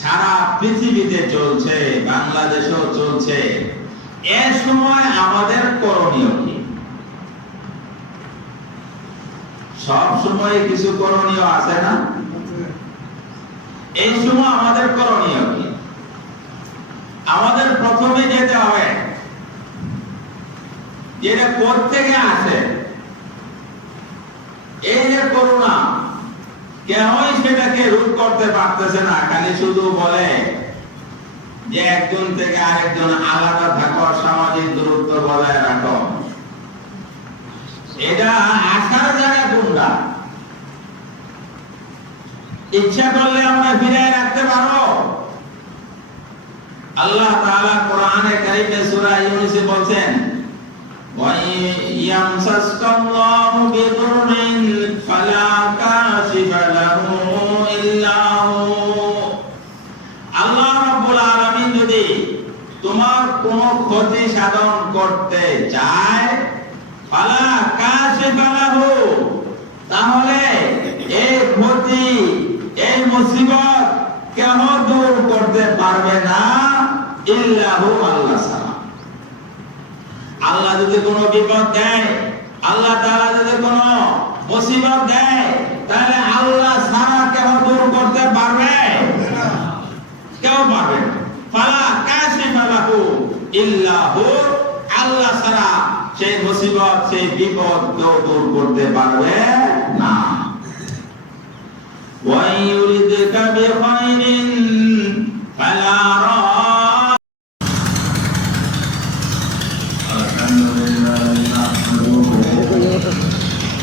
সারা পৃথিবীতে চলছে, বাংলাদেশেও চলছে। এ সময় আমাদের করণীয় কি? সব সময় কিছু করণীয় আছে না? এই সময় আমাদের করণীয় কি? আমাদের প্রথমে যেতে হবে, যেটা কোত্থেকে আসে, এই যে করোনা, কেনই সেটাকে রোধ করতে পারতেছে না, খালি শুধু বলে যে একজন থেকে আরেকজন আলাদা থাকো, সামাজিক দূরত্ব বজায় রাখো। এটা আসার জায়গা কোনটা? ইচ্ছা করলে আমরা ফিরিয়ে রাখতে পারো। আল্লাহ তাআলা কোরআনে কারীমে সূরা ইউনূসে বলছেন, ওয়া ইয়ামসাসকাল্লাহু বিদুররিন ফালা কাশিফা লাহু ইল্লা হু। আল্লাহ রাব্বুল আলামিন যদি তোমার কোনো ক্ষতি সাধন করতে চায়, ফালা কাশিফা লাহু, তাহলে এই ক্ষতি, এই মুসিবত কেন দূর করতে পারবে না? ইল্লাহু, আল্লাহ ছাড়া। আল্লাহ যদি কোনো বিপদ দেয়, আল্লাহ তাআলা যদি কোনো মুসিবত দেয়, তাহলে আল্লাহ ছাড়া কেউ দূর করতে পারবে না? কেউ পারবে না। ফালা কাশিফা লাহু ইল্লাহু, আল্লাহ ছাড়া সেই মুসিবত, সেই বিপদ কেউ দূর করতে পারবে না। ওয়া ইউরিদকা বিখাইরিন ফালা রাদ। আলহামদুলিল্লাহি নাহমাদুহু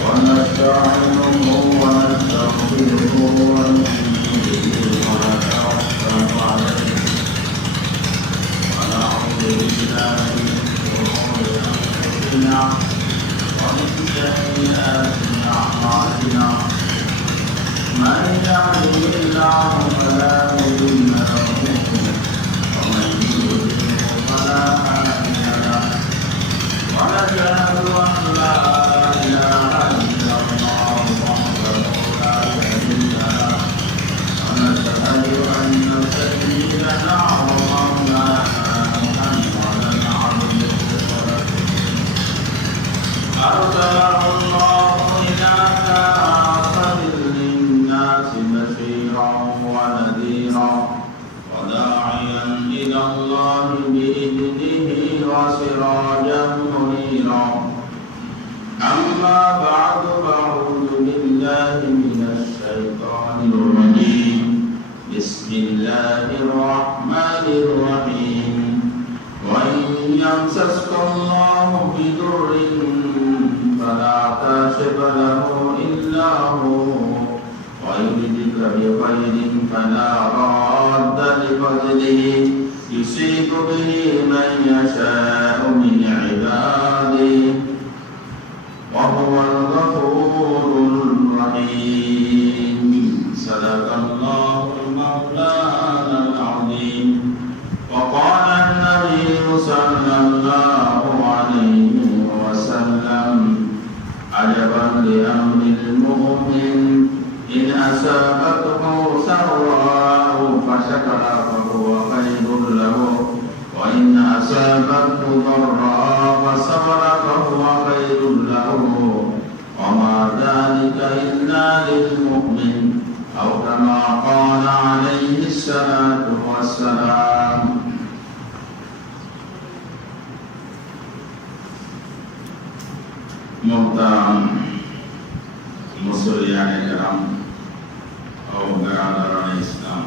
ওয়া নাস্তাঈনুহু ওয়া নাস্তাগফিরুহু ওয়া নু'মিनु বিহি ওয়া نتوكل عليه ونعوذ بالله من شرور أنفسنا ومن سيئات أعمالنا من يهده الله فلا مضل له ومن يضلل فلا هادي له ونشهد أن لا إله إلا الله وحده لا شريك له ونشهد أن سيدنا ومولانا محمدا عبده ورسوله أرسله الله إلى كافة للناس بشيرا ونذيرا وداعيا إلى الله بإذنه وسراجا منيرا. أما بعد، فأعوذ بالله من الشيطان الرجيم. بسم الله الرحمن الرحيم. وإن يمسسك الله بضر فلا كاشف له إلا هو ويردك بخير فلا راد لفضله يصيب به من يشاء من عباده وهو الغفور الرحيم. صدق الله مولانا العظيم. وقال النبي صلى الله عليه وسلم: عجبا لأمر المؤمن إن أصابته سراء فشكر فهو خير له وإن أصابته ضراء فصبر فهو خير له وما ذلك إلا للمؤمن أو كما قال عليه الصلاة والسلام. محترم মুসলিয়ান کرام और برادران ইসলাম,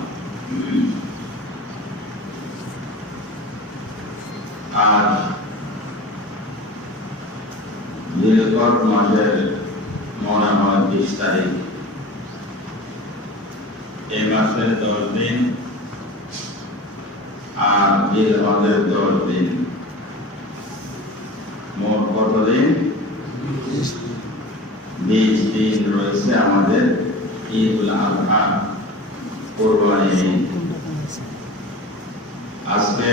আজ জিলকদ মাসের মনে হয় 20 তারিখ। এই মাসের 10 দিন আর জিলকদের 10 দিন, মোট কত দিন? 20 দিন রয়েছে আমাদের ঈদুল আযহা, কুরবানি ঈদ। আজকে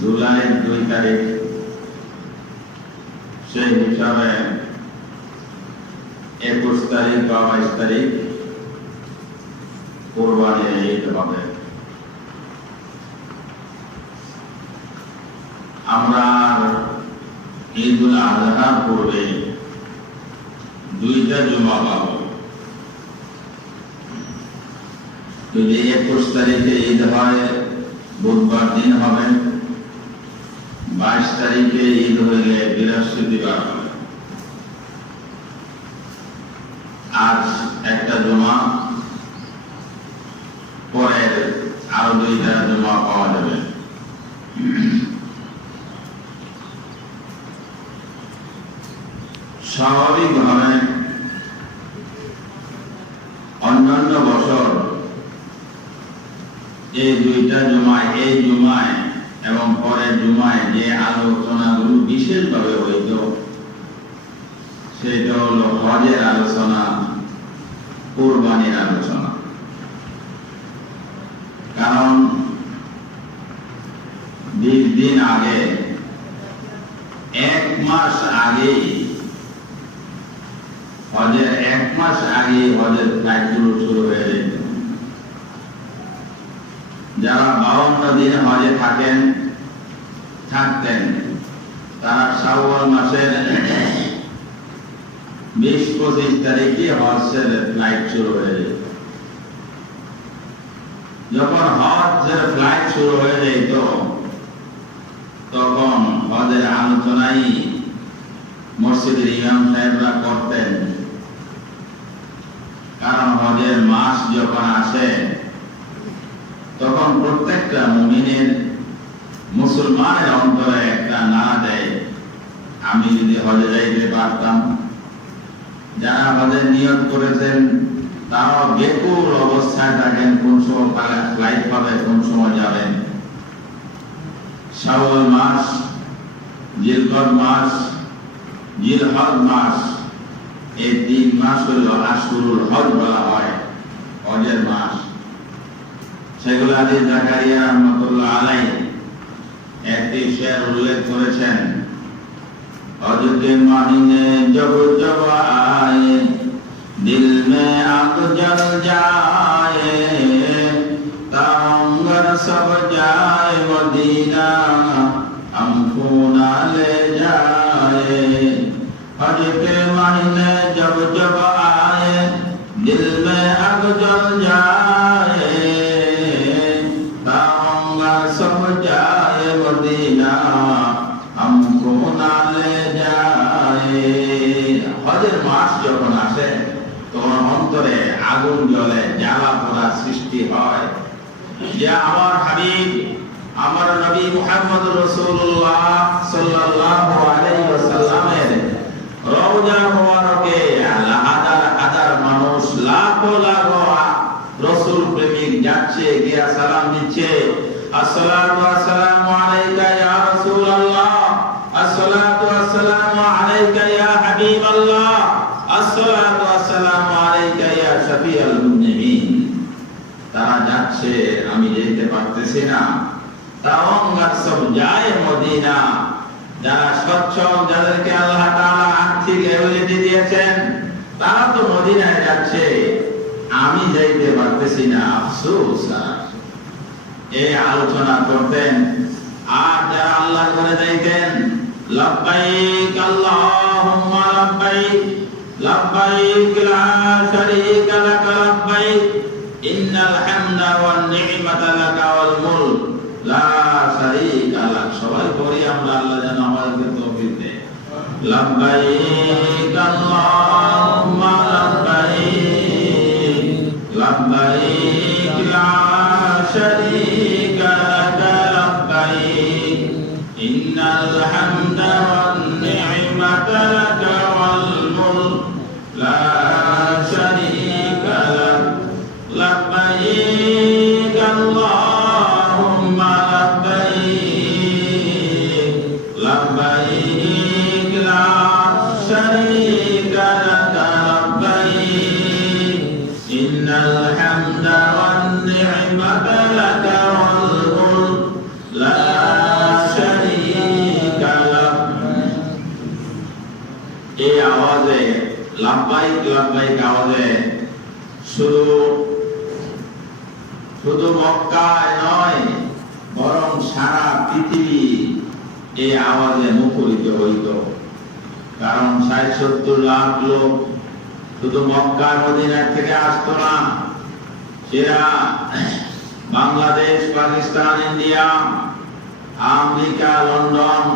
জুলাইয়ের 2 তারিখ, সেই হিসাবে 21 তারিখ বা 22 তারিখ কোরবানির ঈদ হবে। আমরা ঈদুল আজহার পূর্বে দুইটা জুমা পাবো। যদি 21 তারিখে ঈদ হয়, বুধবার দিন হবে, 22 তারিখে ঈদ হইলে বৃহস্পতিবার হবে। আজ একটা জুমা, পরের আরো দুইটা জুমা পাওয়া যাবে। স্বাভাবিকভাবে অন্যান্য বছর এই দুইটা জুমায়, এই জুমায় এবং পরের জুমায় যে আলোচনাগুলো বিশেষভাবে হইত, সেটা হলো হজের আলোচনা, কুরবানির আলোচনা। কারণ 20 দিন আগে, 1 মাস আগে, হজের 1 মাস আগে হজের ফ্লাইটগুলো শুরু হয়ে যেত। যারা 52 দিন হজে থাকতেন, তারা শাওয়াল মাসের 20-25 তারিখে হজের ফ্লাইট শুরু হয়ে যেত। যখন হজের ফ্লাইট শুরু হয়ে যেত, তখন হজের আলোচনাই মসজিদের ইমাম সাহেবরা করতেন। কারণ হজের মাস যখন আসে, তখন প্রত্যেকটা মুমিনের, মুসলমানের অন্তরে একটা নাড়া দেয়, আমি যদি হজে যাইতে পারতাম। যারা হজের নিয়ত করেছেন তারাও বেকুল অবস্থায় থাকেন, কোন সময় ফ্লাইট পাবে, কোন সময় যাবেন। শাওয়াল মাস, জিলকদ মাস, জিলহজ মাস, এই 3 মাস হল আশহুরুল হজ বলা হয়, হজের মাস। সেগুলো আলী জাকারিয়া রহমাতুল্লাহ আলাইহি একটি শের উল্লেখ করেছেন, হজ के महीने जब जब आए दिल में आग जल जाए तांगर सब जाए मदीना हमको ना ले जाए। हज के महीने जब जब आए दिल में आग जल जाए तांगर सब जाए मदीना हमको ना ले जाए। হজের মাস যখন আসে, তখন অন্তরে আগুন জ্বলে, জ্বালা পোড়া সৃষ্টি হয়। যে আমার হাবিব, আমার নবী মুহাম্মদ রাসূলুল্লাহ সাল্লাল্লাহু আলাইহি ওয়াসাল্লামের রওজা মুবারকে হাজার হাজার মানুষ, লাখো লাখো রাসূল প্রেমিক যাচ্ছে, গিয়ে সালাম দিচ্ছে, আসসালাতু ওয়াসসালামু আলাইকা ইয়া রাসূলুল্লাহ, আসসালাতু ওয়াসসালামু আলাইকা ইয়া হাবিবাল্লাহ, আসসালাতু ওয়াসসালামু আলাইকা ইয়া শাফিউল মুজনিবিন। তারা যাচ্ছে, আমি যেতে পারতেছি না। তাওঙ্গার সব যায় মদিনা। যারা সচ্ছল, যাদেরকে আল্লাহ তাআলা আর্থিক এবিলিটি দিয়েছেন, তারা তো মদিনায় যাচ্ছে, আমি যাইতে পারতেছি না, আফসোস। এই আলোচনা করতেন। আর যারা আল্লাহ করে যাইতেন, লব্বাইক আল্লাহুম্মা লব্বাইক, লব্বাইক লা শারীকা লাক লব্বাইক, ইন্নাল হামদা ওয়ান নি'মাতা লাকা ওয়াল মুলক লা শারীকা লাক। সবাই পড়ি আমরা, আল্লাহ যেন আমাদেরকে তৌফিক দেয়। লব্বাইক আল্লাহুম্মা লব্বাইক, লব্বাইক লা শারীকা লাকা লব্বাইক, ইন্নাল হামদা ওয়ান নি'মাতা লাকা ওয়াল মুলক লা শারীকা লাক। লব্বাইক আল্লাহুম্মা লব্বাইক, লব্বাইক লা শারীকা লাকা লব্বাইক, ইন্নাল হামদা ওয়ান নি'মাতা লাকা ওয়াল মুলক লা শারীকা লাক। এই আওয়াজে, লব্বাইক লব্বাইক আওয়াজে শুধু শুধু মক্কায় নয়, বরং সারা পৃথিবী এই আওয়াজে মুখরিত হইত। কারণ ৬০-৭০ লাখ লোক শুধু মক্কা মদিনা থেকে আসতো না, সেরা Bangladesh, Pakistan, India, America, London,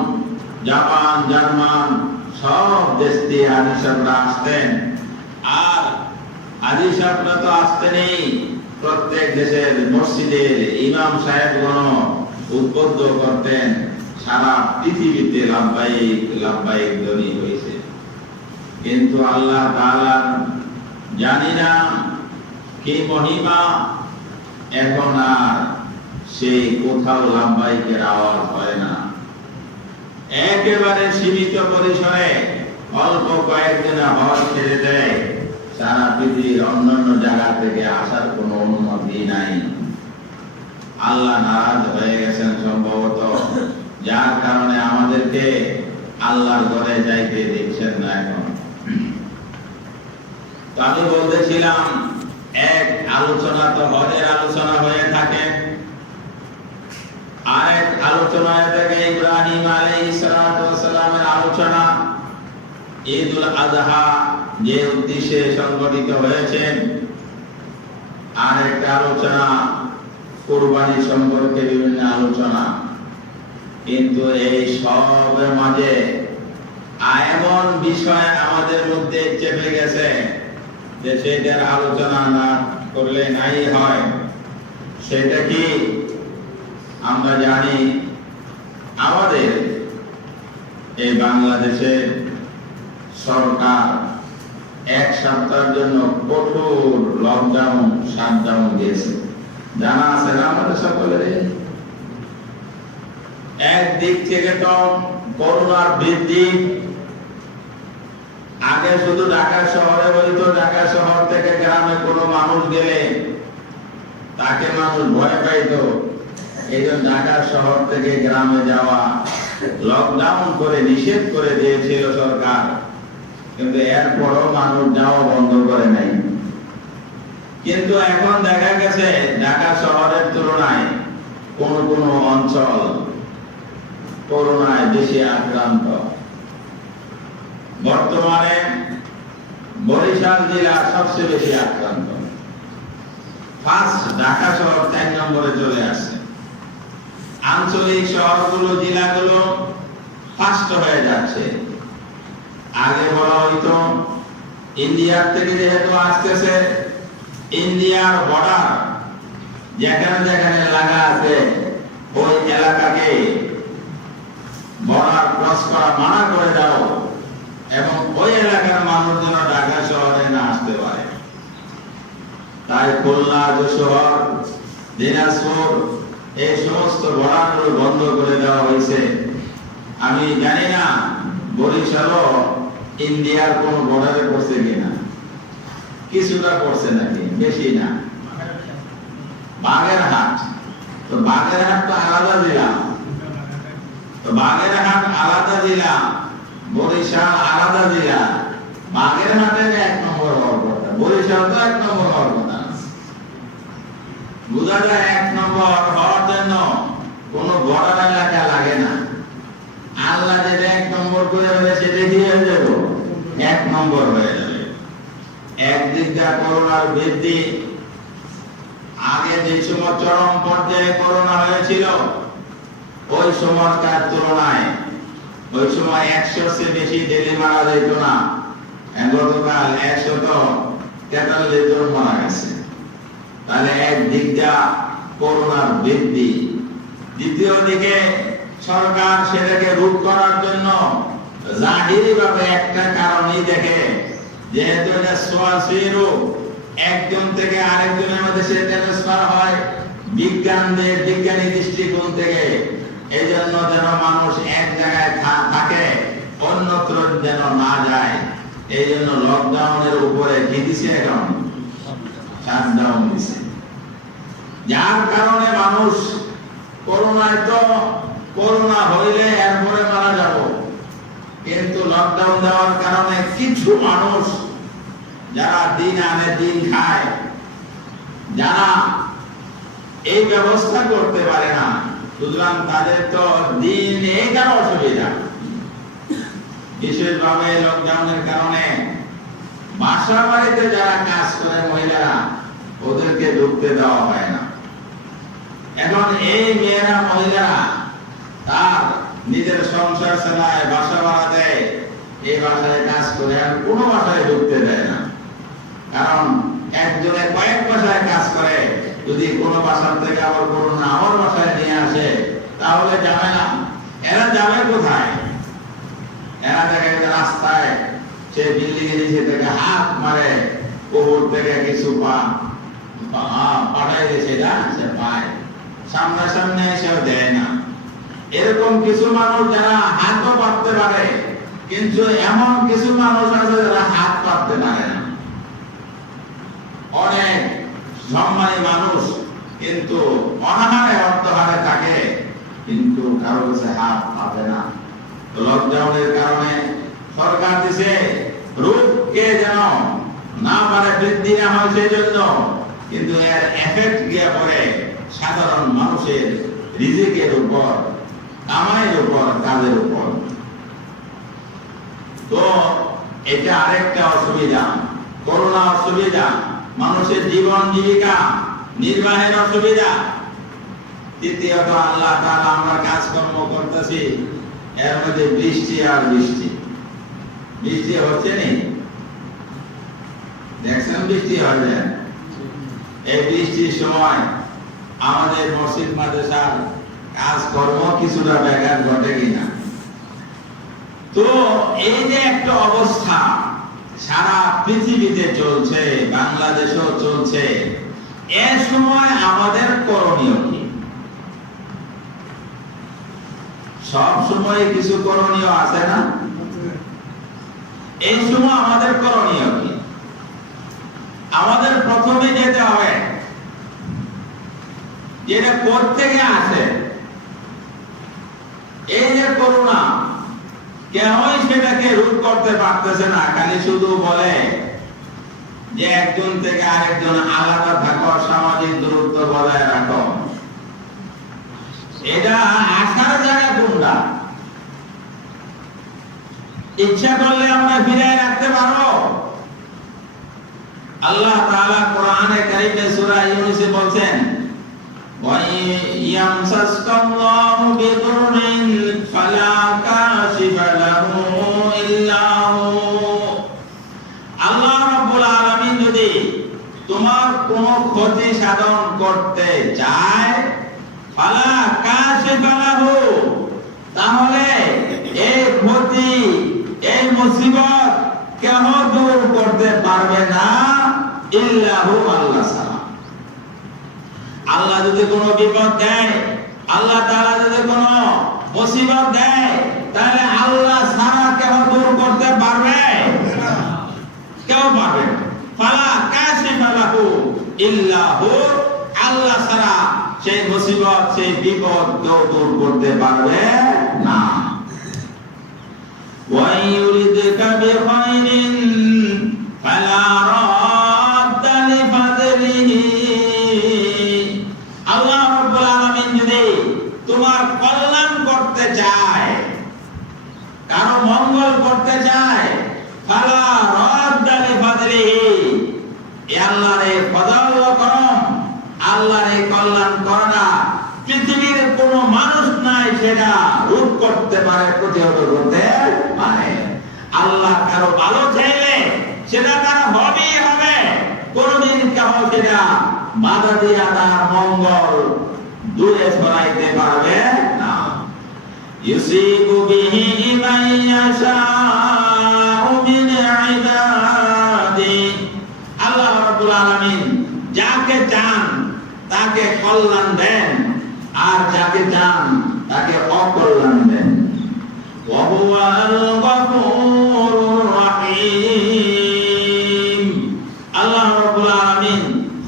Japan, German সব দেশ দিয়ে হাজী সাহেবরা আসতেন। আর হাজী সাহেবরা তো আসতেনই, প্রত্যেক দেশের মসজিদের ইমাম সাহেবগণ উদ্বুদ্ধ করতেন, সারা পৃথিবীতে লাব্বাইক লাব্বাইক ধ্বনি হয়েছে। কিন্তু আল্লাহ তাআলা জানি না কি মহিমা, এখন আর সেই কোথাও লাব্বাইকের আওয়াজ হয় না। একেবারে সীমিত পরিসরে অল্প কয়েকদিনে হজ ছেড়ে দেয়, সারা পৃথিবীর অন্যান্য জায়গা থেকে আসার কোনো অনুমতি নাই। আল্লাহ নারাজ হয়ে গেছেন সম্ভবত, যার কারণে আমাদেরকে আল্লাহর ঘরে যাইতে দিচ্ছেন না এখন। তো আমি বলতেছিলাম, এক আলোচনা তো হজের আলোচনা হয়ে থাকে, আরেক আলোচনা হয়ে থাকে ইব্রাহিম আলাইহিস সালাতু ওয়াস সালামের আলোচনা, ঈদুল আযহা যে উদ্দেশ্যে সংগঠিত হয়েছে, আরেকটা আলোচনা কুরবানি সম্পর্কে বিভিন্ন আলোচনা। কিন্তু এই সবের মাঝে এমন বিষয় আমাদের মধ্যে চেপে গেছে যে সেটার আলোচনা না করলে নাই হয়। সেটা কি? আমরা জানি আমাদের এই বাংলাদেশের সরকার এক সপ্তাহের জন্য কঠোর লকডাউন, শাটডাউন দিয়েছে, জানা আছে না আমাদের সকলের? একদিক থেকে তো করোনার বৃদ্ধি, আগে শুধু ঢাকা শহরে হইতো, ঢাকা শহর থেকে গ্রামে কোনো মানুষ গেলে তাকে মানুষ ভয় পাইত। এই জন্য ঢাকা শহর থেকে গ্রামে যাওয়া লকডাউন করে নিষেধ করে দিয়েছিল সরকার, কিন্তু এরপরও মানুষ যাওয়া বন্ধ করে নাই। কিন্তু এখন দেখা গেছে ঢাকা শহরের তুলনায় কোন কোন অঞ্চল করোনায় বেশি আক্রান্ত। বর্তমানে বরিশাল জেলা সবচেয়ে বেশি আক্রান্ত, ফার্স্ট ঢাকা শহর ৪ নম্বরে চলে আসছে। আঞ্চলিক শহরগুলো, জেলাগুলো ফার্স্ট হয়ে যাচ্ছে। আগে বলা হইতো ইন্ডিয়ার থেকে যেহেতু আসতেছে, ইন্ডিয়ার বর্ডার যেখানে যেখানে লাগা আছে ওই এলাকাকে বর্ডার ক্রস করা মানা করে দাও, এবং ওই এলাকার মানুষ যেন ঢাকা শহরে না আসতে পারে। তাই খুলনা, যশোর, দিনাজপুর এই সমস্ত বর্ডারগুলো বন্ধ করে দেওয়া হয়েছে। আমি জানি না বরিশালও ইন্ডিয়ার কোন বর্ডারে পড়ছে কিনা, কিছুটা পড়ছে নাকি, বেশি না। বাগেরহাট, তো বাগেরহাট তো আলাদা জেলা, তো বাগেরহাট আলাদা জেলা, বরিশাল আলাদা জেলা। বাগেরহাটের ১ নম্বর হওয়ার কথা, বরিশাল তো ১ নম্বর হওয়ার কথা। বোঝা যায় ১ নম্বর হওয়ার জন্য কোন বর্ডার এলাকা লাগে না। আল্লাহ যেটা ১ নম্বর করে হবে সেটা কি হয়ে যাবে? ১ নম্বর হয়ে যাবে। একদিক দিয়ে করোনার বৃদ্ধি, আগে যে সময় চরম পর্যায়ে করোনা হয়েছিল ওই সময়কার তুলনায় ওই সময় ১০০ চেয়ে বেশি ডেলি মারা যেত না। গতকাল ১৪৩ জন মারা গেছে। তাহলে একদিক দিয়ে করোনার বৃদ্ধি, দ্বিতীয় দিকে সরকার সেটাকে রোধ করার জন্য জাহিরি ভাবে একটা কারণই দেখে, যেহেতু এটা ছোঁয়াছুঁয়ি রোগ, একজন থেকে আরেকজনের মধ্যে সে ট্রান্সফার হয় বিজ্ঞানী দৃষ্টিকোণ থেকে। এই জন্য যেন মানুষ এক জায়গায় থাকে, অন্যত্র যেন না যায়, এই জন্য লকডাউনের উপরে কি দিছে? এখন শাটডাউন দিছে। যার কারণে মানুষ করোনায় তো করোনা হইলে এরপরে মারা যাব, কিন্তু লকডাউন দেওয়ার কারণে কিছু মানুষ যারা দিন আনে দিন খায়, যারা এই ব্যবস্থা করতে পারে না, সুতরাং তাদের তো দিন এইটার অসুবিধা। বিশেষভাবে লকডাউনের কারণে বাসা বাড়িতে যারা কাজ করে মহিলারা, ওদেরকে ঢুকতে দেওয়া হয় না। এখন এই মেয়েরা মহিলারা তার নিজের সংসার চালায়, বাসা ভাড়া দেয়, এই বাসায় কাজ করে, আর কোনো বাসায় ঢুকতে দেয় না। কারণ একজনে কয়েক বাসায় কাজ করে, যদি কোনো বাসার থেকে আবার কোনো না আমার বাসায় নিয়ে আসে তাহলে যাবে না। এরা যাবে কোথায়? এরা দেখে রাস্তায় সে বিল্ডিং এর নিচে থেকে হাত মারে, উপর থেকে কিছু পাঠাই দিয়েছে না, সে পায়, সামনাসামনি এসেও দেয় না। এরকম কিছু মানুষ যারা হাতও পাততে পারে, কিন্তু এমন কিছু মানুষ আছে যারা হাত পাততে পারে না। অনেক সম্মানী মানুষ কিন্তু অনাহারে অর্থহারে থাকে, কিন্তু কারো কাছে হাত পাবে না। লকডাউনের কারণে সরকার দিছে রোগকে যেন না পারে বৃদ্ধি না হয় সেই জন্য, কিন্তু এর এফেক্ট গিয়ে পড়ে সাধারণ মানুষের রিজিকের উপর, কামাইয়ের উপর, কাজের উপর। তো এটা আরেকটা অসুবিধা, করোনা অসুবিধা, মানুষের জীবন জীবিকা নির্বাহের অসুবিধা। তৃতীয়ত আল্লাহ তাআলা আমরা কাজকর্ম করতেছি, এর মধ্যে বৃষ্টি আর বৃষ্টি, বৃষ্টি হচ্ছে নি, দেখছেন বৃষ্টি হয় যায়। এই বৃষ্টির সময় আমাদের মসজিদ মাদ্রাসার কাজকর্ম কিছুটা ব্যাঘাত ঘটে কিনা? তো এই যে একটা অবস্থা সারা পৃথিবীতে চলছে, বাংলাদেশেও চলছে, এ সময় আমাদের করণীয় কি? সব সময় কিছু করণীয় আছে না? এই সময় আমাদের করণীয় কি? আমাদের প্রথমে যেতে হবে, যেটা করতে গিয়ে আছে, এই যে করোনা, কেউই সেটাকে রোধ করতে পারতেছে না, খালি শুধু বলে যে একজন থেকে আরেকজন আলাদা থাকো, সামাজিক দূরত্ব বজায় রাখো। এটা আসার জায়গা কোনটা? ইচ্ছা করলে আমরা ফিরায় রাখতে পারবো। আল্লাহ তাআলা কোরআনে কারীমে সূরা ইউনূসে বলছেন, ওয়া ইয়ামসাসকাল্লাহু বিদুররিন ফালা কাশিফা লাহু ইল্লা হু। আল্লাহ রাব্বুল আলামিন যদি তোমার কোনো ক্ষতি সাধন করতে চায়, ফালা কাশিফা লাহু, তাহলে এই ক্ষতি, এই মুসিবত কেউ দূর করতে পারবে না ইল্লাহু, আল্লাহ ছাড়া। আল্লাহ যদি কোনো বিপদ দেয়, আল্লাহ তাআলা যদি কোনো মুসিবত দেয়, তাহলে আল্লাহ ছাড়া কেউ দূর করতে পারবে না, কেউ পারবে না। ফালা কাশিফা লাহু ইল্লাহু, আল্লাহ ছাড়া সেই মুসিবত, সেই বিপদ কেউ দূর করতে পারবে না। ওয়া ইউরিদকা বিখাইরিন ফালা রাদ্দা লিফাদলিহি। আল্লাহ রাব্বুল আলামিন যদি তোমার কল্যাণ করতে চায়, কারো মঙ্গল করতে চায়, ফালা রাদ্দা লিফাদলিহি, আল্লাহর এই ফজল ও করম, আল্লাহর এই কল্যাণ করা পৃথিবীর কোন মানুষ নাই সেটা রোধ করতে পারে, প্রতিহত করতে পারে। আল্লাহ কারো ভালো চাইলে সেটা তার হবেই হবে, কোনদিন কেউ সেটা বাধা দিয়া তার মঙ্গল দূরে সরাইতে পারবে না। ইউসিবু বিহি মান ইয়াশাউ মিন ইবাদি, আল্লাহ রাব্বুল আলামিন যাকে চান তাকে কল্যাণ দেন, আর যাকে চান তাকে অকল্যাণ দেন। ওয়া হুয়াল গফুরুর রহিম, আল্লাহ রাব্বুল আলামিন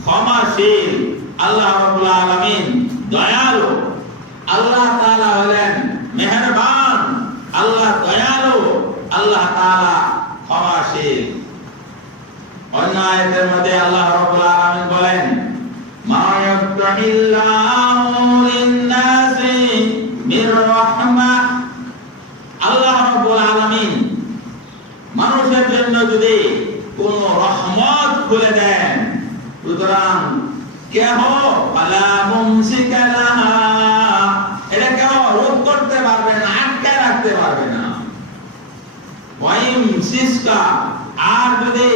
ক্ষমাশীল, আল্লাহ রাব্বুল আলামিন দয়ালু। আল্লাহ তাআলা হলেন মেহেরবান, আল্লাহ দয়ালু, আল্লাহ তাআলা ক্ষমাশীল। অন্য আয়াতের মধ্যে আল্লাহ রাব্বুল আলামিন বলেন, মা ইয়াফতাহু ইউরিদুল্লাহু লিন-নাসি মির রাহমাহ, আল্লাহ রাব্বুল আলামিন মানুষের জন্য যদি কোন রহমত খুলে দেন, সুতরাং কেহ ফালা মুমসিকা লাহা, এটা কেউ রোধ করতে পারবে না, আটকে রাখতে পারবে না। ওয়াইম সিসকা, আর যদি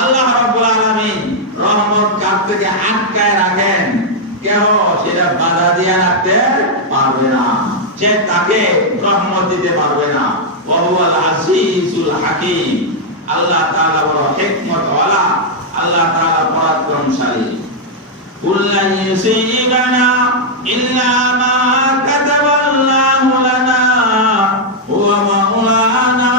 আল্লাহ রাব্বুল আলামিন রহমত কাছ থেকে আটকায় রাখেন, কেহ সেটা বাধা দিয়ে রাখতে পারবে না, সে তাকে রহমত দিতে পারবে না। ওয়া হুয়াল আজিজুল হাকীম, আল্লাহ তাআলা বড় হিকমত ওয়ালা, আল্লাহ তাআলা পরাক্রমশালী। কুল্লান ইউসিবানা ইল্লা মা কাতাবাল্লাহু লানা ওয়া মাওলানা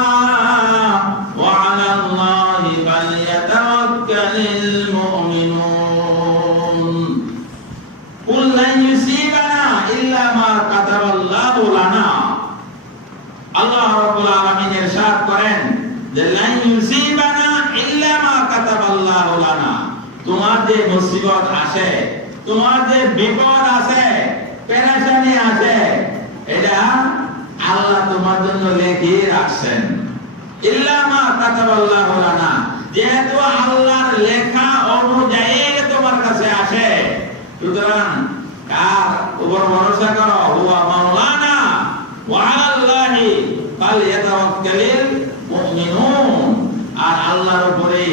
ওয়া আলাল্লাহি ফালইয়াতাওয়াক্কালিল মুমিনুন। কুল্লান ইউসিবানা ইল্লা মা কাতাবাল্লাহু লানা, আল্লাহ রাব্বুল আলামিন ইরশাদ করেন যে লান ইউসিবানা ইল্লা মা কাতাবাল্লাহু লানা, তোমার যে মুসিবত আসে, তোমার যে বিপদ আসে, পেরেশানি আসে, এটা আল্লাহ তোমার জন্য লিখে রাখছেন। ইল্লা মা কাতাবাল্লাহু লানা, যেহেতু আল্লাহর লেখা অনুযায়ী তোমার কাছে আসে, সুতরাং কার উপর ভরসা করো? হুয়া মাওলানা ওয়া আলাল্লাহি ফালইয়াতাওয়াক্কালিল মুমিনুন, আর আল্লাহর উপরে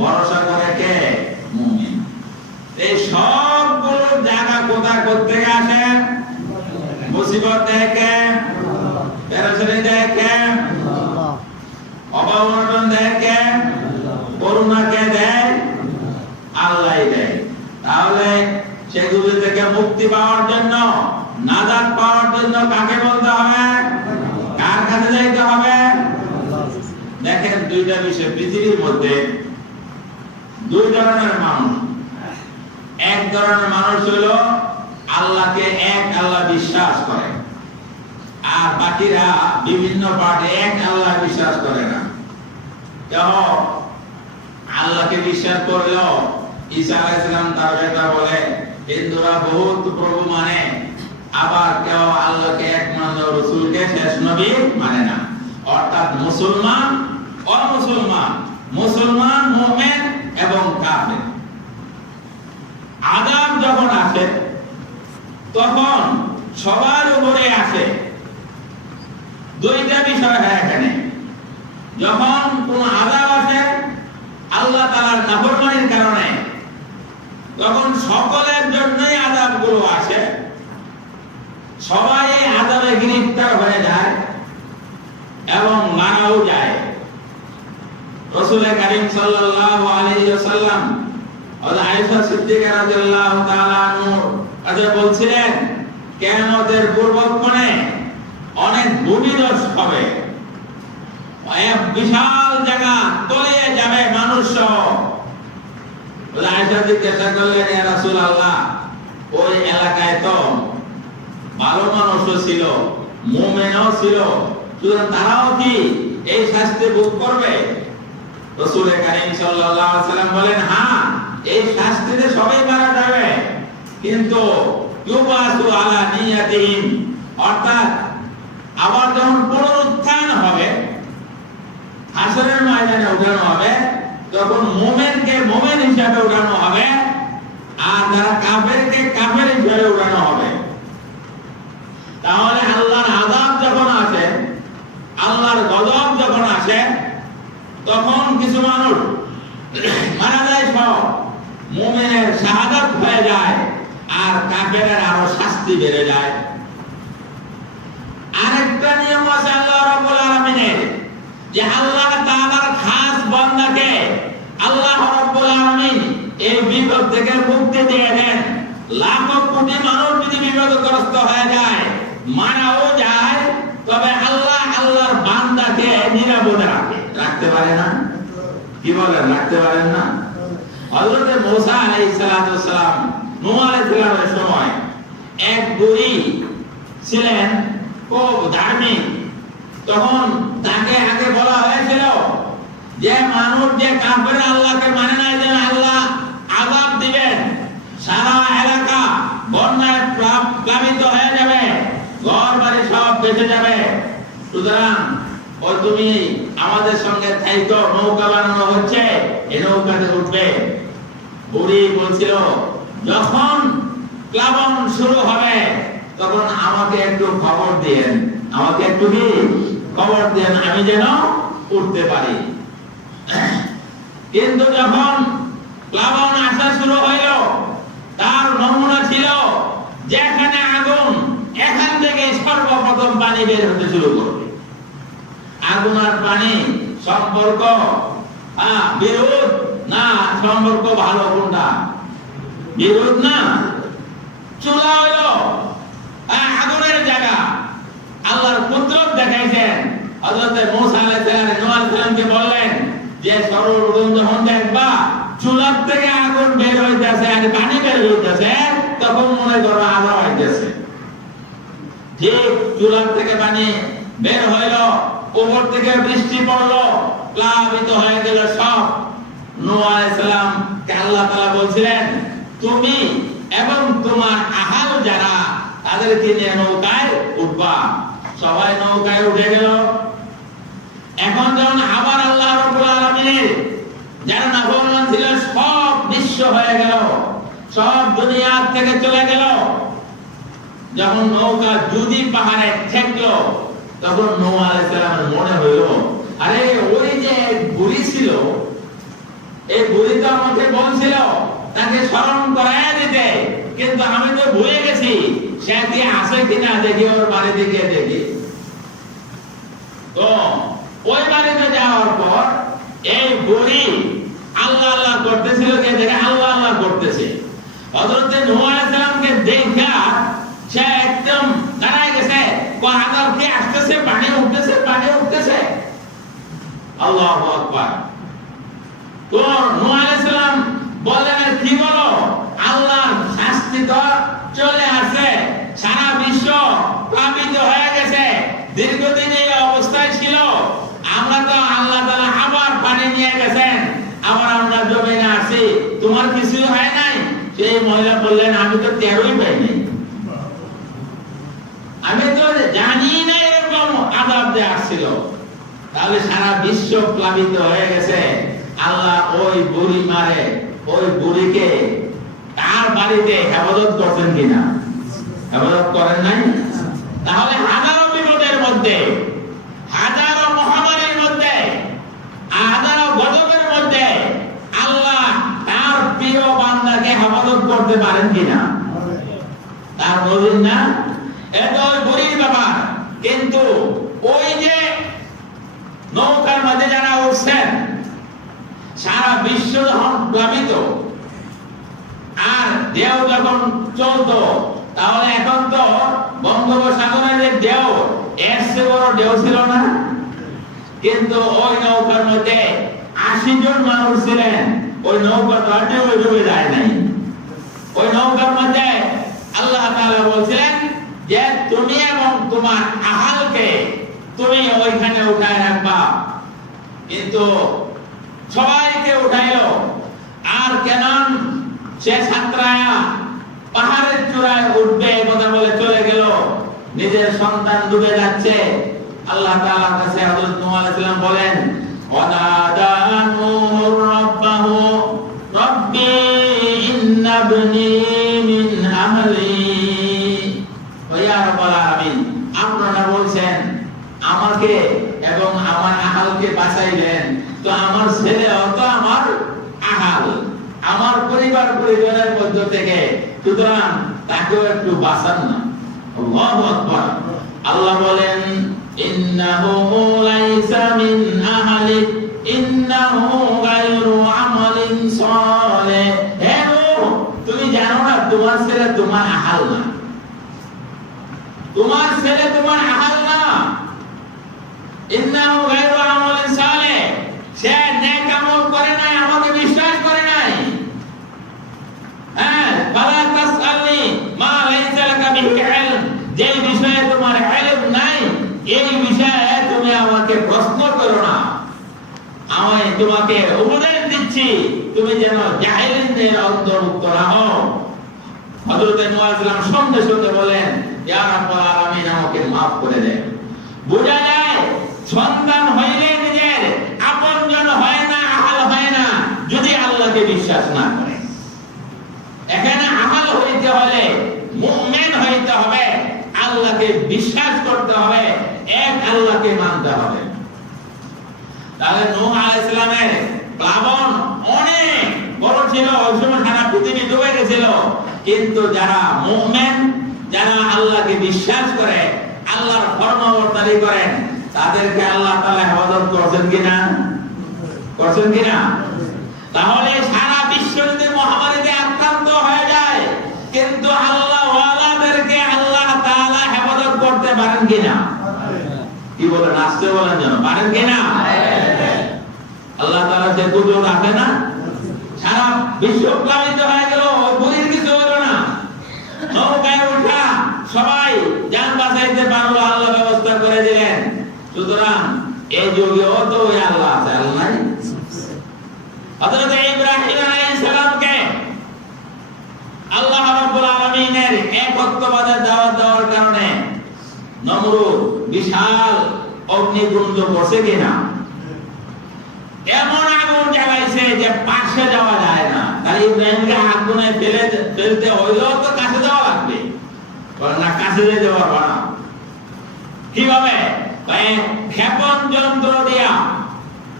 ভরসা করে কে? মুমিন। এই সবগুলো জায়গা কোথা করতে আসে? মুসিবত দেখে, পেরেশানি দেখে, অভাব অনটন দেখে, করুণাকে দেয় আল্লাহই দেয়। তাহলে সেগুলো থেকে মুক্তি পাওয়ার জন্য, নাজাত পাওয়ার জন্য কাকে বলতে হবে? কার কাছে যাইতে হবে? দেখেন দুইটা বিষয় পৃথিবীর মধ্যে, দুই ধরনের মানুষ। এক ধরনের মানুষ হলো আল্লাহকে এক আল্লাহ বিশ্বাস করে, আর বাকিরা বিভিন্ন পার্টি এক আল্লাহ বিশ্বাস করে না। কেউ আল্লাহকে বিশ্বাস করলেও ঈসা আলাইহিস সালাম তার ব্যাপারে বলে, হিন্দুরা বহুত প্রভু মানে, আবার কেউ আল্লাহকে এক মানলেও রাসূলকে শেষ নবী মানে না। অর্থাৎ মুসলমান, অমুসলমান, মুসলমান, মুমিন এবং কাফের। আযাব যখন আসে তখন সবার উপরে আসে। দুইটা বিষয় হয় এখানে। যখন কোন আযাব আসে আল্লাহ তাআলার নাফরমানির কারণে, তখন সকলের জন্যই আযাবগুলো আসে। সবাই আযাবে গ্রেফতার হয়ে যায় এবং মারাও যায়। রাসূল কারীম সাল্লাল্লাহু আলাইহি ওয়াসাল্লাম হযরত আয়েশা সিদ্দিকা রাদিয়াল্লাহু তাআলা আনহা বলছিলেন, কিয়ামতের পূর্বক্ষণে অনেক ভূমিধস হবে, এক বিশাল জায়গা তলিয়ে যাবে মানুষ সহ। আয়েশা জিজ্ঞাসা করলেন, ইয়া রাসূলুল্লাহ, ওই এলাকায় তো ভালো মানুষও ছিল, মুমিনও ছিল, সুতরাং তারাও কি এই শাস্তি ভোগ করবে? রাসূল কারীম সাল্লাল্লাহু আলাইহি ওয়াসাল্লাম বলেন, হ্যাঁ, এই শাস্তিতে সবাই মারা যাবে, কিন্তু ইউবাসু আলা নিয়াতিহিম, অর্থাৎ আবার যখন পুনরুত্থান হবে, হাসরের ময়দানে উঠানো হবে, তখন মুমিনকে মুমিন হিসাবে উঠানো হবে, আর যারা কাফেরকে কাফের হিসাবে উঠানো হবে। তাহলে আল্লাহর আযাব যখন আসে, আল্লাহর গজব যখন আসে, তখন কিছু মানুষ মারা যায়, সব মুমিনের শাহাদাত হয়ে যায়, আর কাফেরের আরো শাস্তি বেড়ে যায়। আরেকটা নিয়ম আছে আল্লাহ রাব্বুল আলামিনের, যে আল্লাহ তাআলার খাস বান্দাকে আল্লাহ রাব্বুল আলামিন এই বিপদ থেকে মুক্তি দিয়ে দেন। লাখো কোটি মানুষ যদি বিপদগ্রস্ত হয়ে যায়, মারাও যায়, তবে আল্লাহ আল্লাহর বান্দাকে নিরাপদে রাখতে পারে না। কি বলেন, রাখতে পারেন না? হযরত মুসা আলাইহিস সালাম, নূহ আলাইহিস সালামের সময় এক বুড়ি ছিলেন, খুব ধার্মিক। তখন তাকে আগে বলা হয়েছিল যে মানুষ যে কাফের আল্লাহকে মানে না, যে আল্লাহ আযাব দিবেন, সারা প্লাবিত হয়ে যাবে, ঘর বাড়ি সব বেঁচে যাবে। সুতরাং ওই তুমি আমাদের সঙ্গে থাইতো, নৌকা বানানো হচ্ছে, এই নৌকাতে উঠবে। বুড়ি বলছিল যখন প্লাবন শুরু হবে তখন আমাকে একটু খবর দিয়েন, আমাকে একটু কি খবর দেন, আমি যেন উঠতে পারি। কিন্তু যখন প্লাবন আসা শুরু হইল, তার নমুনা ছিল যেখানে আগুন, এখান থেকে সর্বপ্রথম পানি বের হতে শুরু করবে। আগুন আর পানি সম্পর্ক বিরোধ না, সম্পর্ক ভালো কোনটা? বিরোধ না। চুলা হইল আগুনের জায়গা। আল্লাহর কুদরত দেখাইছেন। হযরত মুসা আলাইহিস সালাম নূহ আলাইহিস সালামকে বললেন যে সর্বপ্রথম যখন দেখবা চুলার থেকে আগুন বের হইতেছে আর পানি বের হইতেছে, তখন মনে করো আলো হইতেছে। ঠিক চুলার থেকে পানি বের হইল, উপর থেকে বৃষ্টি পড়লো, প্লাবিত হয়ে গেল সব। নূহ আলাইহিস সালাম কে আল্লাহ তাআলা বলছিলেন তুমি এবং তোমার আহাল যারা, তাদেরকে নিয়ে নৌকায় উঠবা। সবাই নৌকায় উঠে গেল। এখন যখন আবার আল্লাহ রাব্বুল আলামিনের যারা নাফরমান ছিল সব নিঃস্ব হয়ে গেল, সব দুনিয়া থেকে চলে গেল। যখন নৌকা যদি পাহাড়ে ঠেকলো, তখন নূহ আলাইহিস সালামের মনে হইল আরে ওই যে বুড়ি ছিল, এই বুড়ি তো আমাকে বলছিল তাকে স্মরণ করায় দিতে, কিন্তু আমি তো ভুলে গেছি। সে কি আছে কিনা দেখি, ওর বাড়িতে গিয়ে দেখি। তো ওই বাড়িতে যাওয়ার পর এই বুড়ি আল্লাহ আল্লাহ করতেছিল, কে দেখে আল্লাহ আল্লাহ করতেছে। হযরত নূহ আলাইহিস সালামকে দেখা সে একদম দাঁড়ায় গেছে, আযাব কে আসতেছে, পানি উঠতেছে, পানি উঠতেছে। আল্লাহু আকবার। তো নূহ আলাইহিস সালাম বললেন কি বলো, আল্লাহর শাস্তি তো চলে আসে, সারা বিশ্ব প্লাবিত হয়ে গেছে, দীর্ঘদিন এই অবস্থায় ছিল। আমরা তো আল্লাহ তাআলা আবার পানি নিয়ে গেছেন, আবার আমরা জমিনে আসি, তোমার কিছু হয় নাই? সেই মহিলা বললেন আমি তো টেরই পাইনি, আমি তো জানি না এরকম আযাব যে আসছিল। তাহলে সারা বিশ্ব প্লাবিত হয়ে গেছে। আল্লাহ ওই বুড়ি মারে, ওই বুড়িকে তার বাড়িতে হেফাজত করছেন কিনা? হেফাজত করেন নাই। তাহলে হাজারো বিপদের মধ্যে, হাজারো মহামারীর মধ্যে, হাজারো গজবের মধ্যে আল্লাহ তার প্রিয় বান্দাকে হেফাজত করতে পারেন কিনা? তার নজির না। এটা ওই বুড়ির ব্যাপার। কিন্তু ওই যে নৌকার মধ্যে যারা উঠছেন, সারা বিশ্ব যখন প্লাবিত আর ঢেউ যখন চলতো, তাহলে এখন তো বঙ্গোপসাগরের যে ঢেউ, এর চেয়ে বড় ঢেউ ছিল না। কিন্তু ওই নৌকার মধ্যে 80 জন মানুষ ছিলেন। ওই নৌকা তো আর ডুবে যায় নাই। ওই নৌকার মধ্যে আল্লাহ তাআলা বলছেন যে তুমি এবং তোমার আহালকে তুমি ওইখানে উঠায় রাখবা। কিন্তু সবাইকে উঠাইলো, আর কেন সে ছাত্রায়া পাহাড়ের চূড়ায় উঠবে কথা বলে চলে গেল। নিজের সন্তান ডুবে যাচ্ছে। আল্লাহ তাআলার কাছে হযরত নূহ আলাইহিস সালাম বলেন ওয়ানাদা নূহ রাব্বাহু রাব্বি ইন্না ইবনি মিন আহলি। ইয়া রাব্বাল আলামিন, আপনারা বলছেন আমাকে এবং আমার আহালকে বাঁচাইবেন, তো আমার ছেলেও তো আমার আহাল, আমার পরিবার পরিজনের মধ্য থেকে, সুতরাং তাকেও একটু বাঁচান না। আল্লাহু আকবার। আল্লাহ বলেন ইন্নাহু লাইসা মিন আহলিক ইন্নাহু গায়রু আমালিন সালিহ। হে নূহ, তুমি জানো না তোমার ছেলে তোমার আহাল না, তোমার ছেলে তোমার আহাল না। ইন্নাহু গায়রু আমালিন সালিহ, সে নেক আমল করে নাই, আমাকে বিশ্বাস করে নাই। হ্যাঁ, বালা তাসআলনি মা লাইসা লাকা বিহি ইলম, যে বিষয়ে তোমার ইলম নাই এই বিষয়ে তুমি আমাকে প্রশ্ন করো না। আমি তোমাকে উপদেশ দিচ্ছি তুমি যেন জাহিলদের অন্তর্ভুক্ত না হও। হযরত নূহ আলাইহিস সালাম সঙ্গে সঙ্গে বলেন, ইয়া রাব্বুল আলামিন, আমাকে maaf করে দেন। বোঝা যায় সন্তান হইলে নিজের আপনজন হয় না, আহাল হয় না, যদি আল্লাহকে বিশ্বাস না করে। এখানে আহাল হইতে হলে মুমিন হইতে হবে, আল্লাহকে বিশ্বাস করতে হবে, এক আল্লাহকে মানতে হবে। তাহলে নূহ আলাইহিস সালামের প্লাবন অনেক বড় ছিল, ওই সময় সারা পৃথিবী ডুবে গেছিল, কিন্তু যারা মুমিন, যারা আল্লাহকে বিশ্বাস করে, আল্লাহর ফরমাবরদারি করেন, তাদেরকে আল্লাহ তাআলা হেফাজত করছেন কিনা? করছেন কিনা? তাহলে সারা বিশ্ব যদি মহামারীতে আক্রান্ত হয়ে যায়, কিন্তু আল্লাহ ওয়ালাদেরকে আল্লাহ তাআলা হেফাজত করতে পারেন কিনা? কি বলেন? আসতে বলেন যেন, পারেন কিনা? আল্লাহ তাআলা যে কুদরত আছে না, সারা বিশ্ব প্লাবিত হয়ে গেল, বুড়ির কিছু হলো না, নৌকায় উঠা সবাই জান বাঁচাইতে পারলো, আল্লাহ ব্যবস্থা করে দিলেন। সুতরাং এই যুগেও তো ওই আল্লাহ আছে, আল্লাহ নাই? হযরত ইব্রাহিম আলাইহিস সালামকে আল্লাহ রাব্বুল আলামিনের একত্ববাদের দাওয়াত দেওয়ার কারণে নমরুদ বিশাল অগ্নিকুণ্ড করছে কিনা? এমন আগুন জ্বালাইছে যে পাশে যাওয়া যায় না। তাই ইব্রাহিমকে আগুনে ফেলতে হইলেও তো কাছে যাওয়া লাগবে, না কাছে যেতে পারবো না। কিভাবে? ক্ষেপণ যন্ত্র দিয়া